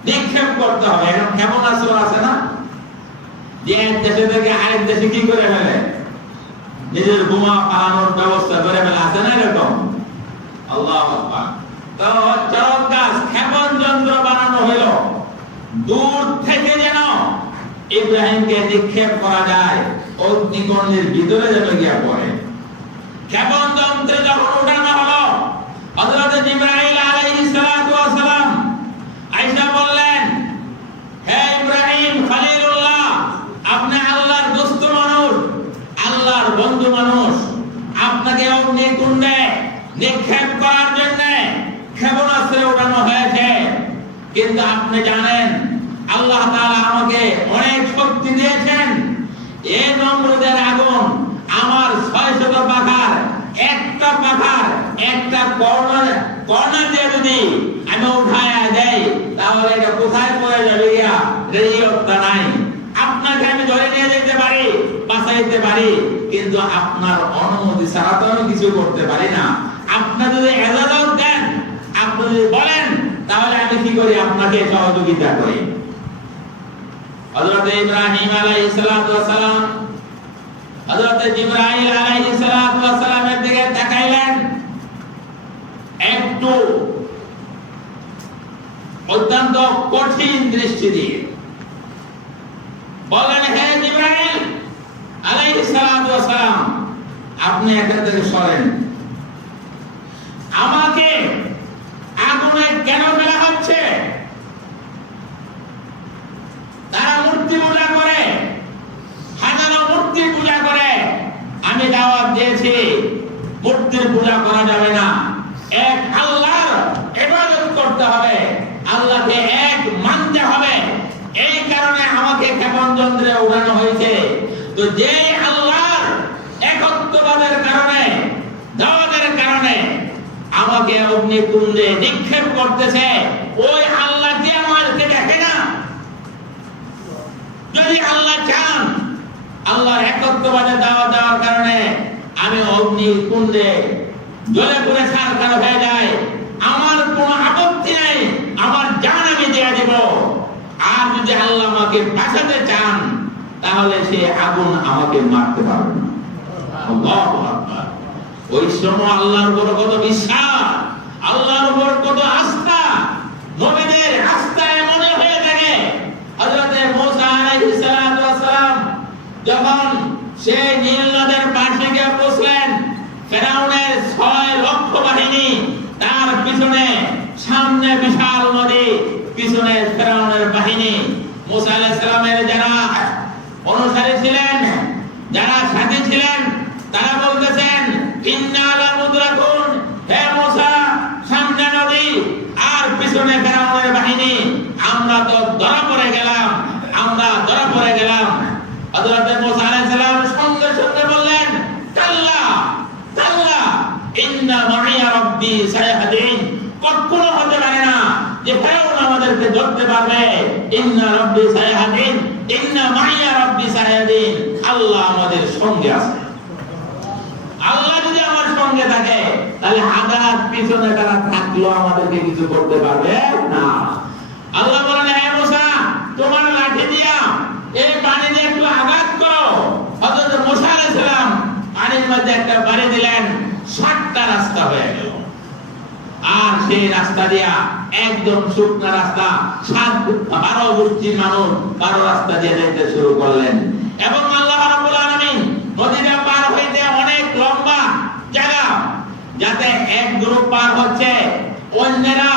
নিক্ষেপ করতে হবে। এখন ক্ষেপণাস্ত্র আছে না, যে এক দেশে থেকে আরেক দেশে কি করে ফেলে, নিজের বোমা পালানোর ব্যবস্থা করে ফেলে, আছে না এরকম? আল্লাহু আকবার। তো চরক গাছ ক্ষেপণ যন্ত্র বানানো হইল, দূর থেকে যেন ইব্রাহিমকে নিক্ষেপ করা যায়, অগ্নিকুণ্ডের ভিতরে যেন গিয়া পড়ে। ক্ষেপণ যন্ত্রে যখন উঠানো হলো, হযরত জিবরাইল আলাইহিস সালাতু ওয়াস সালাম আয়েশা বললেন, হে ইব্রাহিম খলিলুল্লাহ, আপনি আল্লাহর দোস্ত মানুষ, আল্লাহর বন্ধু মানুষ, আপনাকে অগ্নিকুণ্ডে নিক্ষেপ করার জন্য ক্ষেপণাস্ত্র উঠানো হয়েছে। কিন্তু আপনি জানেন আল্লাহ তাআলা আমাকে অনেক শক্তি দিয়েছেন। এই নমরুদের আগুন আমার 600 পাখার একটা কর্নার দিয়ে যদি আমি উঠায়া দেই, তাহলে এটা কোথায় পড়ে যাবে? রেডিওটা নাই। আপনাকে আমি ধরে নিয়ে যেতে পারি, বাঁচাইতে পারি, কিন্তু আপনার অনুমতি ছাড়া তো আমি কিছু করতে পারি না। আপনি যদি ইজাজত দেন, আপনি যদি বলেন, তাহলে আমি কি করি? আপনাকে সহযোগিতা করি। হযরত ইব্রাহিম আলাইহিস সালাতু ওয়াস সালাম হযরত জিবরাইল আলাইহিস সালাতু ওয়াস সালামের দিকে তাকাইলেন, একটু অত্যন্ত কঠিন দৃষ্টি দিয়ে বললেন, হে জিবরাইল আলাইহিস সালাতু ওয়াস সালাম, আপনি এখান থেকে সরেন। আমাকে আগুনে কেন ফেলা হচ্ছে? তারা মূর্তি পূজা করে, হাজারো মূর্তি পূজা করে। আমি দাওয়াত দিয়েছি মূর্তির পূজা করা যাবে না, এক আল্লাহর ইবাদত করতে হবে, আল্লাহকে এক মানতে হবে। এই কারণে আমাকে ক্ষেপণ যন্ত্রে উড়ানো হয়েছে। তো যে আল্লাহর একত্ববাদের কারণে, দাওয়াতের কারণে আমাকে অগ্নিকুণ্ডে নিক্ষেপ করতেছে, ওই আল্লাহ কি আমাকে দেখে না? যদি আল্লাহ চান আল্লাহর একত্ববাদে দাওয়াত দেওয়ার কারণে আমি অগ্নিকুণ্ডে জ্বলে পুড়ে ছারখার হয়ে যায়, আমার কোনো আপত্তি নাই, আমার জান আমি দিয়ে দিব। আর যদি আল্লাহ আমাকে বাঁচাতে চান, তাহলে সে আগুন আমাকে মারতে পারবে না। আল্লাহু আকবার। ওই সময় আল্লাহর উপর কত বিশ্বাস, আল্লাহর উপর কত আস্থা, নবীদের আস্থা এমনই হয়ে থাকে। হযরত মুসা আলাইহিস সালাতু ওয়াস সালাম যখন সেই নীল নদের পাশে গিয়ে পৌঁছলেন, ফেরাউনের 6 লক্ষ বাহিনী তার পিছনে, সামনে বিশাল নদী, পিছনে ফেরাউনের বাহিনী। মুসা আলাইহিস সালামের যারা অনুসারী ছিলেন, যারা সাথী ছিলেন, তারা বলতেছেন, ইন্না লামুদরাকুন, হে মুসা, সামনে নদী আর পিছনে ফেরাউনের বাহিনী, আমরা তো ধরা পড়ে গেলাম। হযরত মুসা আলাইহিস সালাম সঙ্গে সঙ্গে বললেন, ধরতে পারবে ইন্না রাব্বি সায়াহদিন ইন্না মাইয়া রাব্বি সায়াহদিন আল্লাহ আমাদের সঙ্গে আছে। আল্লাহ যদি আমার সঙ্গে থাকে তাহলে আঘাত পিছনে তারা থাকলো আমাদেরকে কিছু করতে পারবে না। আল্লাহ বলেন হে মুসা তোমার লাঠি দিয়া এই পানি দিয়ে একটু আঘাত করো। হযরত মুসা আলাইহিস সালাম পানির মধ্যে একটা বাড়ি দিলেন, 7টা রাস্তা হয়ে গেল। আর সেই রাস্তা দিয়া একদম শুকনা রাস্তা 12 গোষ্ঠীর মানুষ 12 রাস্তা দিয়ে যেতে শুরু করলেন। এবং আল্লাহ রাব্বুল আলামিন নদীটা পার হইতে অনেক লম্বা জায়গা, যাতে এক গ্রুপ পার হচ্ছে অন্যরা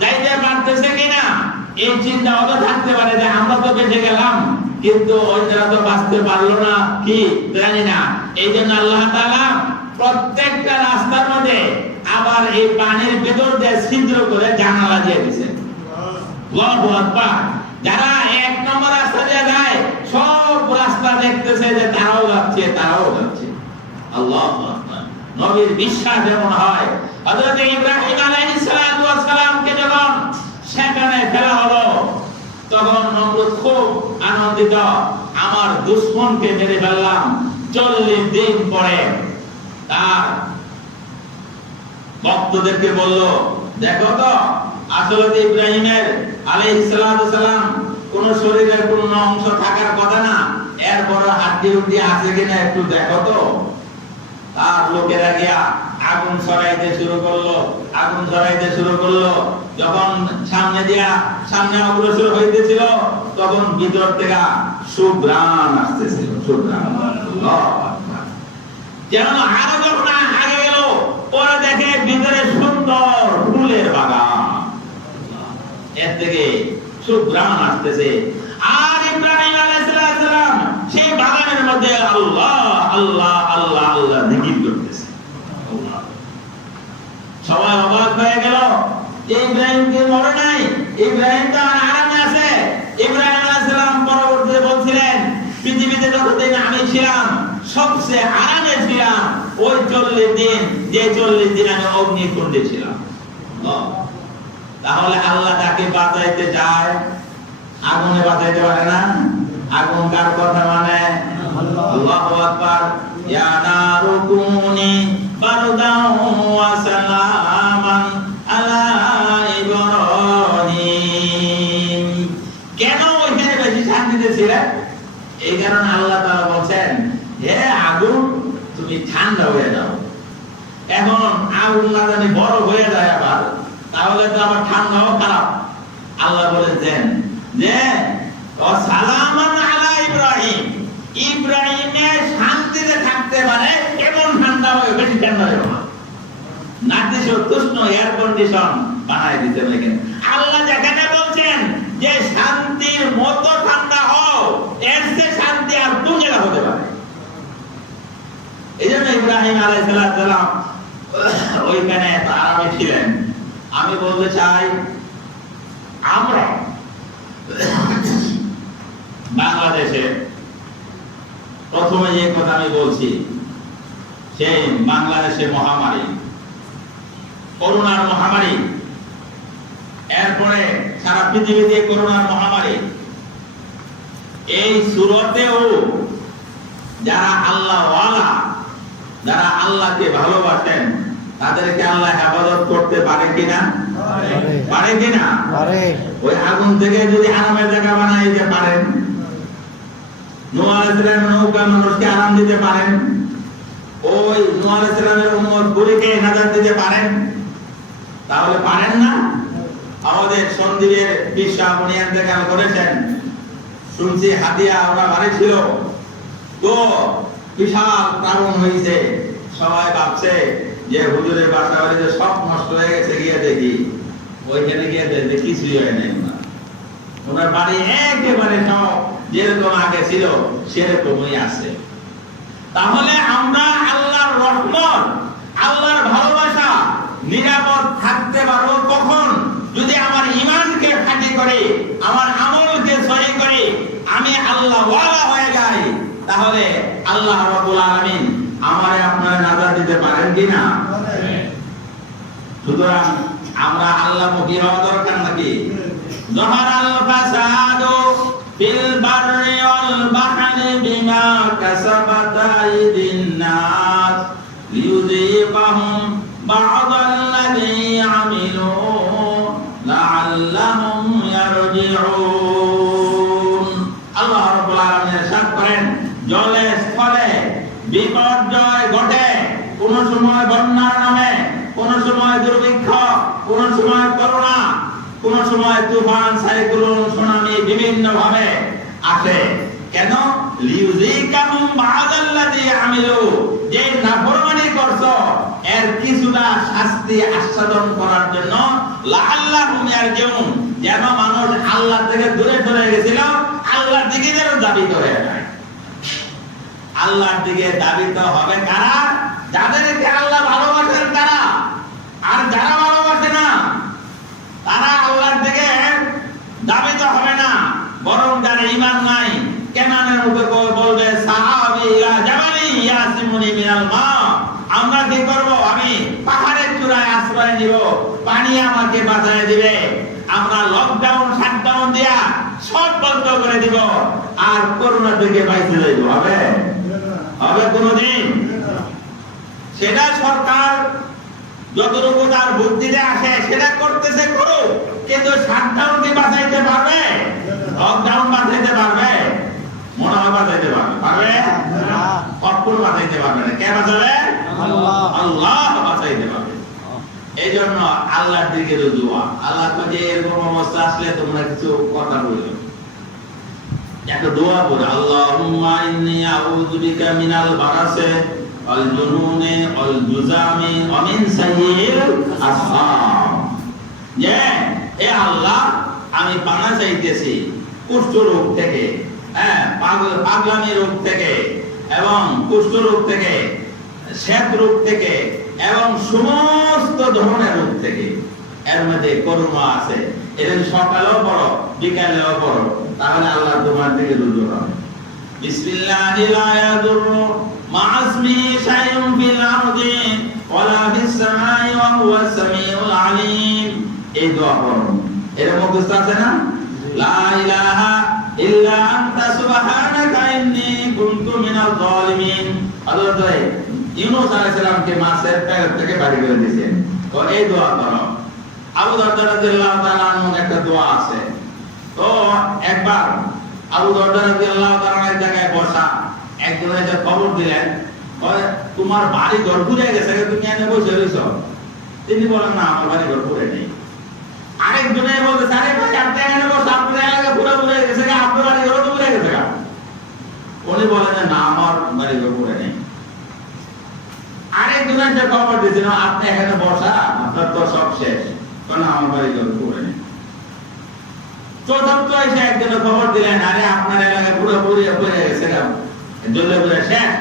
যাইতে পারতেছে কিনা এই চিন্তা অত থাকতে পারে যে আমরা তো বেঁচে গেলাম কিন্তু অন্যরা তো বাঁচতে পারলো না, কি জানি না। এই জন্য আল্লাহ তাআলা প্রত্যেকটা রাস্তার মধ্যে আবার এই পানির ভেতর দিয়ে ছিদ্র করে জানালা দিয়ে দিয়েছেন। আল্লাহু আকবার। যারা 1 নম্বর রাস্তা দিয়ে যায় সব রাস্তা দেখতেছে যে তারাও যাচ্ছে। আল্লাহু আকবার। নবীর বিশ্বাস যেমন হয়, হযরত ইব্রাহিম আলাইহিস সালাতু ওয়াস সালামকে যখন সেখানে ফেলা হলো তখন নমরুদ খুব আনন্দিত, আমার দুশমনকে মেরে ফেললাম। 40 দিন পরে তার ভক্তদেরকে বলল, দেখো তো আসলে ইব্রাহিমের আলাইহিস সালাতু ওয়াস সালাম কোন শরীরের কোন অংশ থাকার কথা না, এরপর হাড্ডি হুড্ডি আছে কিনা একটু দেখো তো। তার লোকেরা গিয়া আগুন ছড়াইতে শুরু করলো। যখন সামনে অগ্রসর হইতেছিল তখন ভিতর থেকে সুঘ্রাণ আসতেছিল। যেন আরো যখন আগে গেল পরে দেখে ভিতরে সুন্দর ফুলের বাগান, এর থেকে সুঘ্রাণ আসতেছে। আর ইব্রাহিম আলাইহিস সালাম সেই বাগানের মধ্যে আল্লাহ আল্লাহ আল্লাহ আল্লাহ জিকির করতেছে। সবাই অবাক হয়ে গেল, ইব্রাহিম কি মরে নাই? ইব্রাহিম তো আরামে আছে। ইব্রাহিম আলাইহিস সালাম পরবর্তীতে বলছিলেন, পৃথিবীতে যতদিন আমি ছিলাম সবচেয়ে আরামে ছিলাম ওই 40 দিন, যে 40 দিন আমি অগ্নিকুণ্ডে ছিলাম। তাহলে আল্লাহ তাকে বাঁচাইতে চায়, আগুনে বাঁচাইতে পারে না? আগুন কার কথা মানে? আল্লাহু আকবার। ইয়া নারু কুনি বারদান ওয়া সালামান আলা ইব্রাহিম। কেন ওইখানে বেশি শান্তিতে ছিলেন? এই কারণে আল্লাহ তাআলা বলেন, হে আগুন তুমি ঠান্ডা হয়ে যাও। এখন আগুন না জানি বড় হয়ে যায় আবার, তাহলে তো আবার ঠান্ডাও খারাপ। আল্লাহ বলেছেন যে সালামান আলা ইব্রাহিম, ইব্রাহিমের শান্তিতে থাকতে পারে এমন ঠান্ডা হয়, বেশি ঠান্ডা হয় না। নাতিশীতোষ্ণ এয়ার কন্ডিশন বানায় দিতে লাগেন। আল্লাহ যেখানে বলছেন যে শান্তির মতো ঠান্ডা হও, এর চেয়ে শান্তি আর কোন জায়গা হতে পারে? এই জন্য ইব্রাহিম আলাইহিস সালাম ওইখানে আরামে ছিলেন। আমি বলতে চাই, আমরা বাংলাদেশে প্রথমে যে কথা আমি বলছি, সেই বাংলাদেশে মহামারী, করোনার মহামারী, এরপরে সারা পৃথিবীতে করোনার মহামারী। এই সুরতেও যারা আল্লাহ ওয়ালা, যারা আল্লাহকে ভালোবাসেন, তাদেরকে আল্লাহ হেফাজত করতে পারে কিনা? পারে কিনা? ওই আগুন থেকে যদি আরামের জায়গা বানাই দিতে পারেন, নূহ আলাইহিস সালামের নৌকা মানুষকে আরাম দিতে পারেন, ওই নূহ আলাইহিস সালামের উম্মত বুড়িকে নাজাত দিতে পারেন, তাহলে পারেন না? আমাদের সন্দীপের বিশ্বাস উনি ইন্তেকাল করেছেন, শুনছি হাতিয়া ওরা বাড়ি ছিল, তো বিশাল প্রাণ হয়েছে। সবাই ভাবছে যে হুজুরের বাসা বাড়িতে সব নষ্ট হয়ে গেছে, গিয়ে দেখি ওইখানে গিয়ে দেখবে কিছুই হয় নাই। ওনার বাড়ি একেবারে সব যেরকম আগে ছিল সেরকমই আছে। তাহলে আমরা আল্লাহর রহমত, আল্লাহর ভালোবাসা নিরাপদ থাকতে পারবো কখন? যদি আমার ঈমানকে খাঁটি করে, আমার আমলকে সহি করে আমি আল্লাহ ওয়ালা হয়ে যাই, তাহলে আল্লাহ রাব্বুল আলামিন আমারে আপনারা নাজাত দিতে পারেন কিনা? সুতরাং আমরা আল্লাহমুখী হওয়া দরকার নাকি? যাহারাল ফাসাদু ফিল বাররি ওয়াল বাহরি বিমা কাসাবাত আইদিন নাস লিয়ুযীকাহুম বা'দাল্লাযী আমিলু লাআল্লাহুম ইয়ারজিউন। আল্লাহ রাব্বুল আলামিন ইরশাদ করেন, জলে স্থলে বিপর্যয় ঘটে, কোন সময় বন্যার নামে, কোন সময় দুর্ভিক্ষ, কোন সময় করোনা, কোন সময় তুফান, সাইক্লোন, সুনামি বিভিন্ন ভাবে আসে। কেন? লিউযীকাহুম বা'দাল্লাযী আমিলু, যে নাফরমানি করছো এর কিছুটা শাস্তি আস্বাদন করার জন্য, লাআল্লাহুম ইয়ারজিউন, যেন মানুষ আল্লাহ থেকে দূরে সরে গেছিল আল্লাহর দিকে যেন দাবিত হয়ে যায়। আল্লাহর দিকে দাবিত হবে কারা? যাদেরকে আল্লাহ ভালোবাসেন তারা। আর যারা ভালোবাসে না তারা আল্লাহর দিকে দাবিত হবে না, বরং যারা ঈমান নাই কেনানের মতো বলবে, সাহাবী ইলা জাবালি ইয়াসিমুনি মিনাল মা, আমরা কি করব? আমি পাহাড়ের চূড়ায় আশ্রয় নিব, পানি আমাকে বাঁচায় দিবে। আমরা লকডাউন শাটডাউন দিয়া সব বন্ধ করে দিব, আর করোনা থেকে বাইরে যাইব। হবে? হবে কোনদিন? সেটা সরকার যতটুকু তার বুদ্ধিতে আসে সেটা করতেছে, করুক, কিন্তু শাটডাউন কি বাঁচাইতে পারবে? লকডাউন বাঁচাইতে পারবে? মনে হয় বাঁচাইতে পারবে? পারবে না, কখনো বাঁচাইতে পারবে না। কে বাঁচাবে? আল্লাহ। আল্লাহ বাঁচাইতে পারবে। এই জন্য আল্লাহর দিকে রুজুয়া। আল্লাহ কাছে এরকম অবস্থা আসলে তোমরা কিছু কথা বলবে, একটা দোয়া পড়ে, আল্লাহুম্মা ইন্নী আউযু বিকা মিনাল বারাসি ওয়াল জুনুনি ওয়াল জুজামি ওয়া মিন সাইয়্যিল আসকাম। যে হে আল্লাহ, আমি পানা চাইতেছি কুষ্ঠ রোগ থেকে, পাগলামি রোগ থেকে, এবং কুষ্ঠ রোগ থেকে, শ্বেত রোগ থেকে, এবং সমস্ত ধরনের রোগ থেকে। এর মধ্যে করোনা আছে, এর সকালেও পড়ো বিকালেও পড়ো, তাহলে আল্লাহ তোমার দিকে রুজু হবে। বিসমিল্লাহি লা ইয়াদুররু মা'আসমিহি শাইউন ফিল আরদি ওয়ালা ফিস সামাই ওয়া হুয়াস সামিউল আলিম। এই দোয়া পড়ো। এর মুখস্থ আছে না? লা ইলাহা ইল্লা আনতা সুবহানাকা ইন্নী কুনতু মিনাল যালিমিন। হযরত ইউনূস আলাইহিস সালামকে মাছের পেট থেকে বাড়ি করে দিয়েছেন, তো এই দোয়া করো। আবু দারদা রাদিয়াল্লাহু তাআলা আনহু একটা দোয়া আছে। তো একবার আবু দারদা রাদিয়াল্লাহু তাআলা এক জায়গায় বসা, একজন এসে খবর দিলেন, তোমার বাড়ি ঘর পুড়ে গেছে, তুমি এনে বসে রইছো। তিনি বলেন, না, আমার বাড়ি ঘর পুড়ে নেই। আরেকজনে বলতে, আরে ভাই, আপনি এখানে বসে, আপনার এলাকা পুরো পুড়ে গেছে, আপনার বাড়ি ঘর পুড়ে গেছে। উনি বলেন, না, আমার বাড়ি ঘর পুড়ে নেই। আরেকজনে এসে খবর দিয়েছিল, আপনি এখানে বসা, আপনার তো সব শেষ, কারণ আমার বাড়ি ঘর পুড়ে নেই। চতুর্থ এসে একজনে খবর দিলেন, আরে আপনার এলাকা পুরো পুড়িয়ে পড়ে গেছে, জ্বলে পুড়ে শেষ,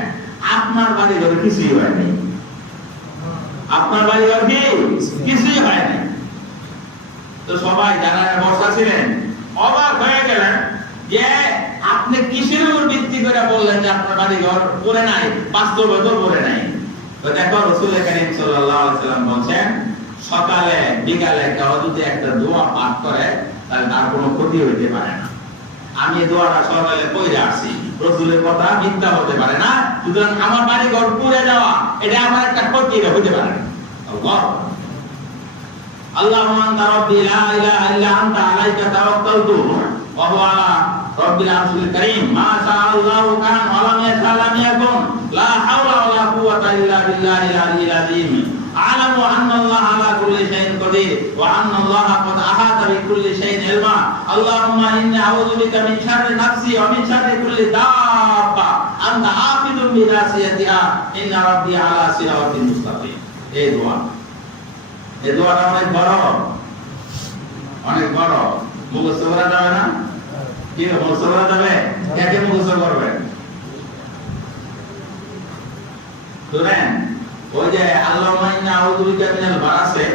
আপনার বাড়ি ঘরে কিছুই হয়নি। আপনার বাড়ি ঘর কি কিছুই হয়নি। তো সবাই যারা বসা ছিলেন অবাক হয়ে গেলেন যে আপনি কিসের উপর ভিত্তি করে বললেন যে আপনার বাড়ি ঘর পুড়ে নাই, বাস্তবে তো পুড়ে নাই। তো দেখো, রাসূল কারীম সাল্লাল্লাহু আলাইহি ওয়াসাল্লাম বলেন, সকালে বিকালে কেউ যদি একটা দোয়া পাঠ করে তাহলে তার কোনো ক্ষতি হইতে পারে না। আমি এই দোয়াটা সকালে পড়ে আসছি, রাসূলের কথা মিথ্যা হতে পারে না, সুতরাং আমার বাড়ি ঘর পুড়ে যাওয়া এটা আমার একটা ক্ষতি হতে পারে না। আল্লাহ আল্লাহুম্মা আনতা রাব্বি লা ইলাহা ইল্লা আনতা আলাইকা তাওয়াক্কালতু ওয়া হুয়া আলা রাব্বিল আরশিল কারীম মা শাআল্লাহু কান ওয়া লাম ইয়াশা লাম ইয়াকুন লা হাওলা ওয়া লা কুওয়াতা ইল্লা বিল্লাহিল আলিয়্যিল আযীম আ'লামু আন্না আল্লাহা আলা কুল্লি শাইইন কাদির ওয়া আন্না আল্লাহা ক্বাদ আহাতা বিকুল্লি শাইইন ইলমা। আল্লাহুম্মা ইন্নী আউযু বিকা মিন শাররি নাফসি ওয়া মিন শাররি কুল্লি দাব্বা আনতা আখিযুম বিনাসিয়াতিহা ইন্না রাব্বি আলা সিরাতিন মুস্তাকিম। এই দোয়া, এই দোয়াটা অনেক বড়, অনেক বড়। মুখস্থ করা যাবে না? কি মুখস্থ করা যাবে? কে মুখস্থ করবে? শুনেন, ওই যে আল্লাহুম্মা ইন্নী আউযু বিকা মিনাল বারাসে,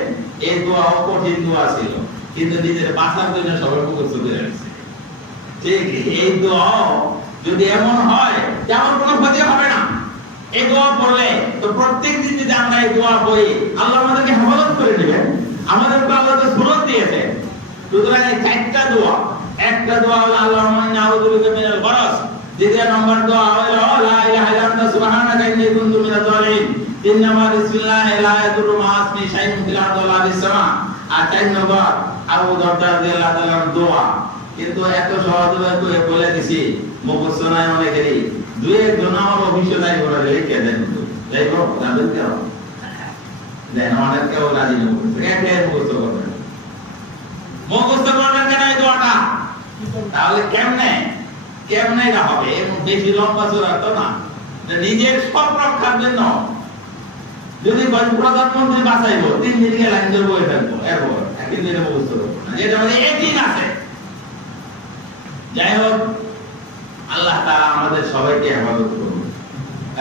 এই দোয়া কঠিন দোয়া ছিল, কিন্তু নিজের বাঁচার জন্য সবাই মুখস্থ করে রাখছে। ঠিক এই দোয়া যদি এমন হয় যে আমার কোনো ক্ষতি হবে না, এই দোয়া পড়লে তো প্রত্যেক দিন যদি আমরা এই দোয়া পড়ি, আল্লাহ আমাদেরকে হেফাজত করে নেবেন। আমাদেরকে আল্লাহ তো সুরত দিয়েছে, সুতরাং এই চারটা দোয়া, একটা দোয়া হলো আল্লাহুম্মা ইন্নী আউযু বিকা মিনাল গরাস, দ্বিতীয় নম্বর দোয়া হলো লা ইলাহা ইল্লা আনতা সুবহানাকা ইন্নী কুনতু মিনাজ জালিমিন, তিন নম্বর বিসমিল্লাহ লা ইয়াদুররু মা ইসমি শাইউন ফিল আরদি ওয়া লা ফিস সামা, আর চার নম্বর আবু দারদা রাদিয়াল্লাহু তাআলার দোয়া। কিন্তু এত সহজভাবে করে বলে দিছি, মুখস্থ নাই অনেকেরই, দুই একজন আমার অফিসে নাই বলে লিখে দেন, যাই হোক জানেন কেন দেন, অনেক কেউ রাজি নেই, একে মুখস্থ করবেন, মুখস্থ করবেন কেন এই দোয়াটা? তাহলে কেমনে কেমনে এটা হবে? এবং বেশি লম্বা চূড়া তো না, নিজের সব রক্ষার জন্য। যদি প্রধানমন্ত্রী বাঁচাইবো 3 দিন গিয়ে লাইন ধরে বসে থাকবো, এরপর একদিন দিনে মুখস্থ করবো না, যেটা আমাদের একদিন আছে। যাই হোক, আল্লাহ তাআলা আমাদের সবাইকে হেফাজত করুন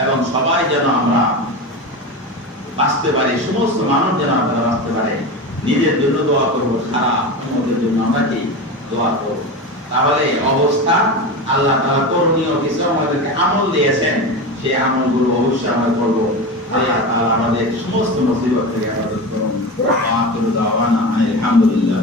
এবং সবাই যেন আমরা বাঁচতে পারি, সমস্ত মানুষ যেন আমরা বাঁচতে পারে। নিজের জন্য দোয়া করবো, সারা উম্মতের জন্য আমরা কি দোয়া করব। তাহলে অবস্থা আল্লাহ তাআলা করণীয় কিছু আমাদেরকে আমল দিয়েছেন, সেই আমলগুলো অবশ্যই আমরা করব। আল্লাহ তাআলা আমাদের সমস্ত মুসিবত থেকে হেফাজত করুন। আখিরু দাওয়ানা আলহামদুলিল্লাহ।